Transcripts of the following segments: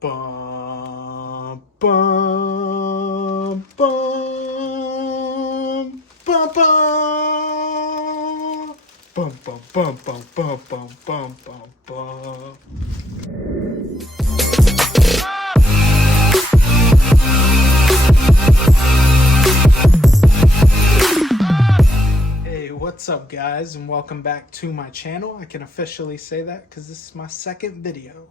Bum, bum, bum, bum, bum. Bum, bum, bum, bum, bum, bum, bum, bum, bum. Hey, what's up guys, and welcome back to my channel. I can officially say that because this is my second video.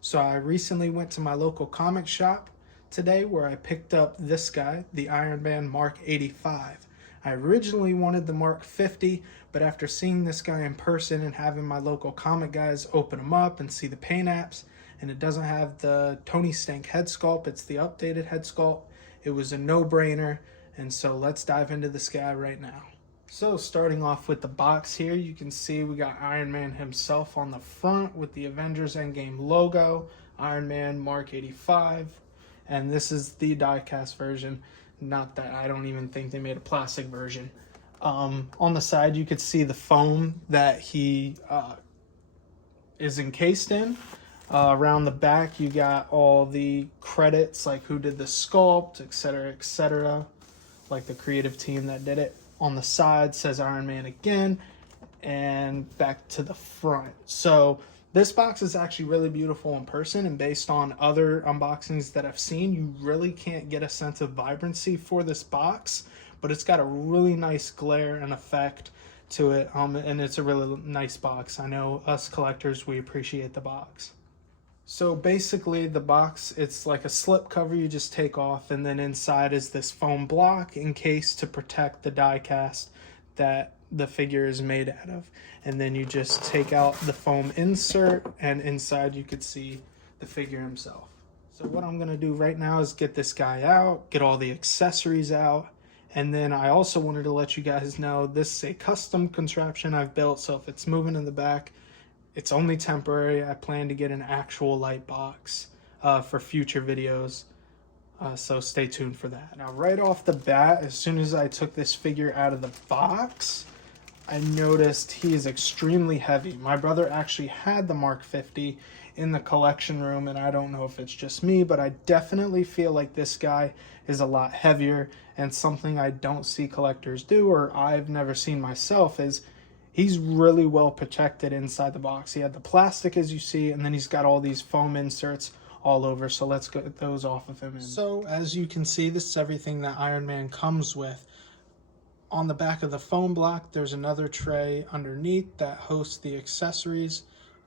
So I recently went to my local comic shop today where I picked up this guy, the Iron Man Mark 85. I originally wanted the Mark 50, but after seeing this guy in person and having my local comic guys open him up and see the paint apps, and it doesn't have the Tony Stank head sculpt, it's the updated head sculpt, it was a no-brainer, and so let's dive into this guy right now. So starting off with the box here, you can see we got Iron Man himself on the front with the Avengers Engame logo, Iron Man Mark 85, and this is the diecast version. Not that I don't even think they made a plastic version. On the side, you could see the foam that he is encased in. Around the back, you got all the credits, like who did the sculpt, etc., like the creative team that did it. On the side says Iron Man again, and back to the front. So this box is actually really beautiful in person, and based on other unboxings that I've seen, you really can't get a sense of vibrancy for this box, but it's got a really nice glare and effect to it, and it's a really nice box. I know us collectors, we appreciate the box. So basically the box, it's like a slip cover you just take off, and then inside is this foam block encased to protect the die cast that the figure is made out of. And then you just take out the foam insert, and inside you could see the figure himself. So what I'm going to do right now is get this guy out, get all the accessories out, and then I also wanted to let you guys know this is a custom contraption I've built, so if it's moving in the back, it's only temporary. I plan to get an actual light box for future videos, so stay tuned for that. Now, right off the bat, as soon as I took this figure out of the box, I noticed he is extremely heavy. My brother actually had the Mark 50 in the collection room, and I don't know if it's just me, but I definitely feel like this guy is a lot heavier, and something I don't see collectors do, or I've never seen myself, is he's really well protected inside the box. He had the plastic, as you see, and then he's got all these foam inserts all over. So let's get those off of him. So as you can see, this is everything that Iron Man comes with. On the back of the foam block, there's another tray underneath that hosts the accessories,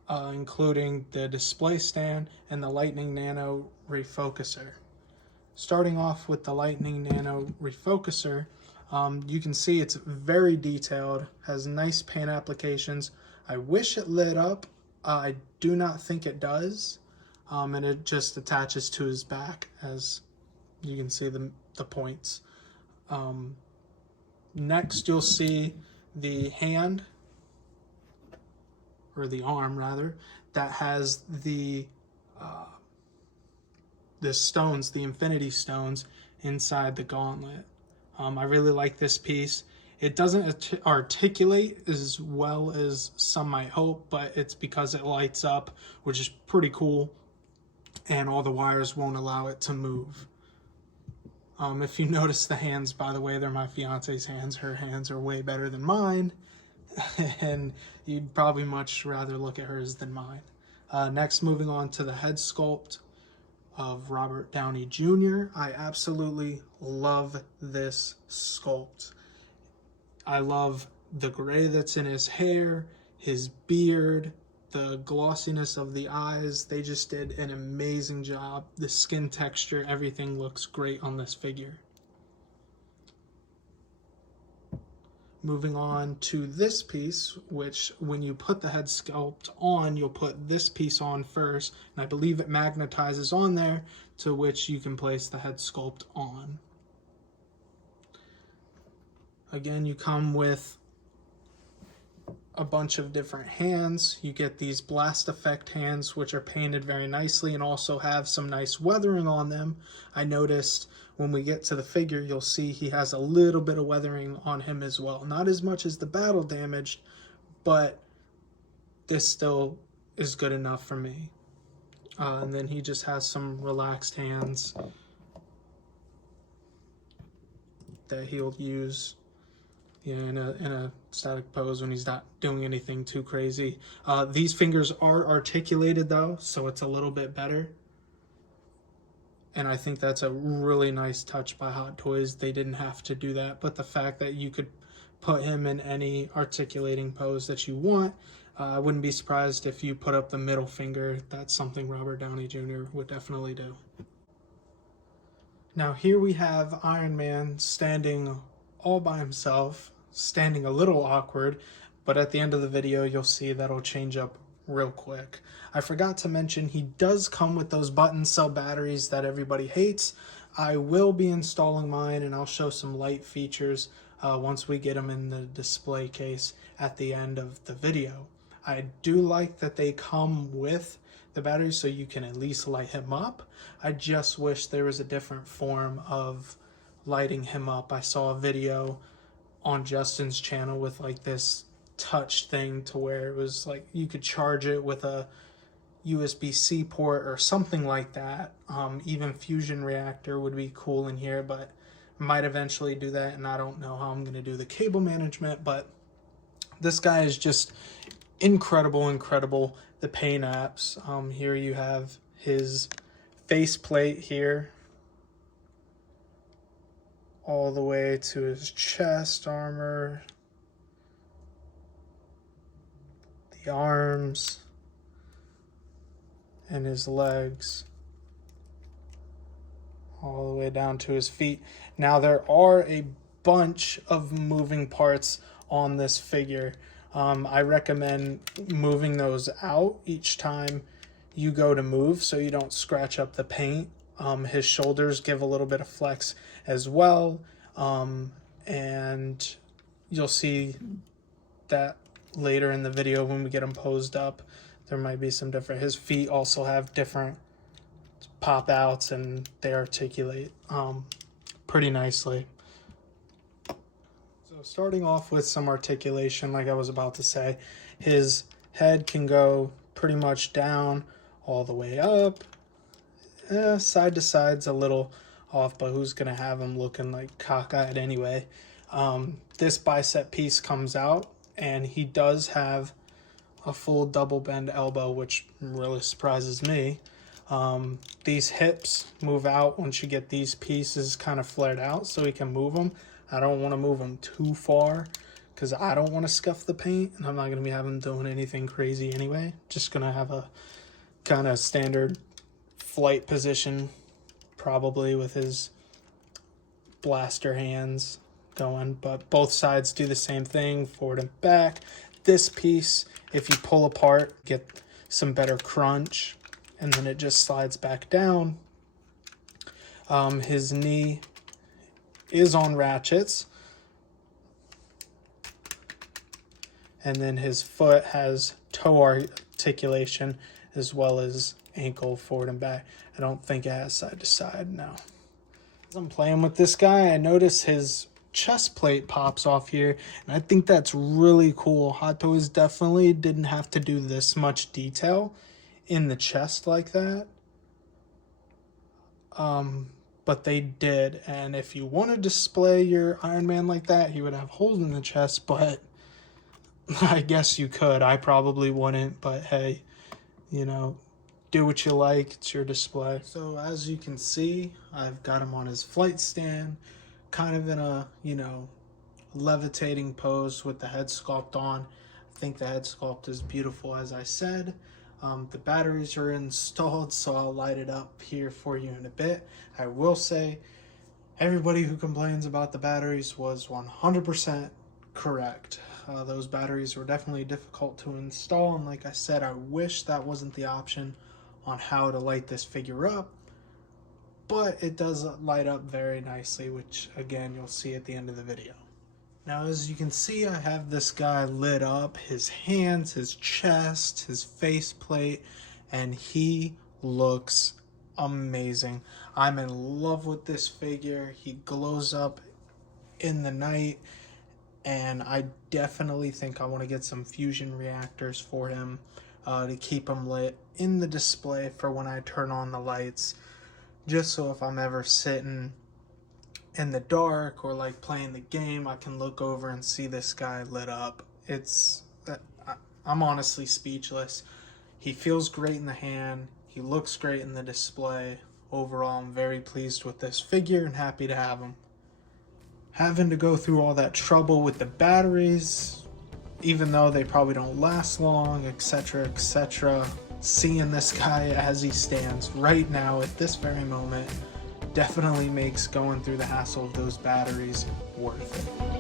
including the display stand and the Lightning Nano refocuser. Starting off with the Lightning Nano refocuser, you can see it's very detailed, has nice paint applications. I wish it lit up. I do not think it does. And it just attaches to his back, as you can see the points. Next, you'll see the hand, or the arm rather, that has the stones, the Infinity Stones, inside the gauntlet. I really like this piece. It doesn't articulate as well as some might hope, but it's because it lights up, which is pretty cool, and all the wires won't allow it to move. If you notice the hands, by the way, they're my fiance's hands. Her hands are way better than mine, and you'd probably much rather look at hers than mine. Next, moving on to the head sculpt of Robert Downey Jr. I absolutely love this sculpt. I love the gray that's in his hair, his beard, the glossiness of the eyes. They just did an amazing job. The skin texture, everything looks great on this figure. Moving on to this piece, which when you put the head sculpt on, you'll put this piece on first, and I believe it magnetizes on there, to which you can place the head sculpt on. Again, you come with a bunch of different hands. You get these blast effect hands, which are painted very nicely and also have some nice weathering on them. I noticed when we get to the figure, you'll see he has a little bit of weathering on him as well. Not as much as the battle damaged, but this still is good enough for me. And then he just has some relaxed hands that he'll use in a static pose when he's not doing anything too crazy. These fingers are articulated though, so it's a little bit better. And I think that's a really nice touch by Hot Toys. They didn't have to do that, but the fact that you could put him in any articulating pose that you want, I wouldn't be surprised if you put up the middle finger. That's something Robert Downey Jr. would definitely do. Now here we have Iron Man standing all by himself, standing a little awkward, but at the end of the video you'll see that'll change up real quick. I forgot to mention he does come with those button cell batteries that everybody hates. I will be installing mine, and I'll show some light features once we get them in the display case at the end of the video. I do like that they come with the batteries so you can at least light him up. I just wish there was a different form of lighting him up. I saw a video on Justin's channel with like this touch thing to where it was like you could charge it with a USB-C port or something like that. Even fusion reactor would be cool in here, but might eventually do that, and I don't know how I'm going to do the cable management. But this guy is just incredible. The paint apps, here you have his face plate here all the way to his chest armor, the arms, and his legs, all the way down to his feet. Now there are a bunch of moving parts on this figure. I recommend moving those out each time you go to move so you don't scratch up the paint. His shoulders give a little bit of flex as well, and you'll see that later in the video when we get him posed up. There might be some different, his feet also have different pop outs and they articulate pretty nicely. So starting off with some articulation, like I was about to say, his head can go pretty much down all the way up. Side to side's a little off, but who's gonna have him looking like cockeyed anyway? This bicep piece comes out, and he does have a full double bend elbow, which really surprises me. These hips move out once you get these pieces kind of flared out so we can move them. I don't want to move them too far because I don't want to scuff the paint, and I'm not going to be having doing anything crazy anyway. Just going to have a kind of standard flight position, probably with his blaster hands going, but both sides do the same thing, forward and back. This piece, if you pull apart, get some better crunch, and then it just slides back down. His knee is on ratchets, and then his foot has toe articulation as well as ankle forward and back. I don't think it has side to side now. As I'm playing with this guy, I notice his chest plate pops off here, and I think that's really cool. Hot Toys definitely didn't have to do this much detail in the chest like that, but they did. And if you want to display your Iron Man like that, he would have holes in the chest, but I guess you could. I probably wouldn't, but hey, you know, do what you like, it's your display. So as you can see, I've got him on his flight stand, kind of in a, you know, levitating pose with the head sculpt on. I think the head sculpt is beautiful, as I said. The batteries are installed, so I'll light it up here for you in a bit. I will say, everybody who complains about the batteries was 100% correct. Those batteries were definitely difficult to install, and like I said, I wish that wasn't the option on how to light this figure up, but it does light up very nicely, which again you'll see at the end of the video. Now as you can see, I have this guy lit up, his hands, his chest, his faceplate, and he looks amazing. I'm in love with this figure. He glows up in the night, and I definitely think I want to get some fusion reactors for him to keep him lit in the display for when I turn on the lights, just so if I'm ever sitting in the dark or like playing the game, I can look over and see this guy lit up. I'm honestly speechless. He feels great in the hand. He looks great in the display. Overall, I'm very pleased with this figure and happy to have him. Having to go through all that trouble with the batteries, even though they probably don't last long, etc., etc., seeing this guy as he stands right now at this very moment definitely makes going through the hassle of those batteries worth it.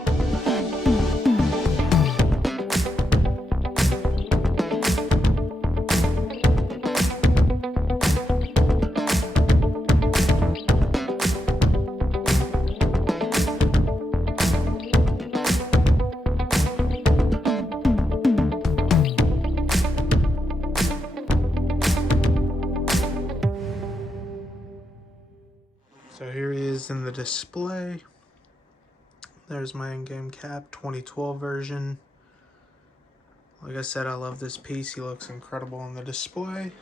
So here he is in the display. There's my Endgame cap, 2012 version. Like I said, I love this piece. He looks incredible in the display.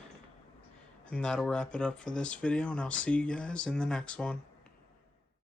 And that'll wrap it up for this video, and I'll see you guys in the next one.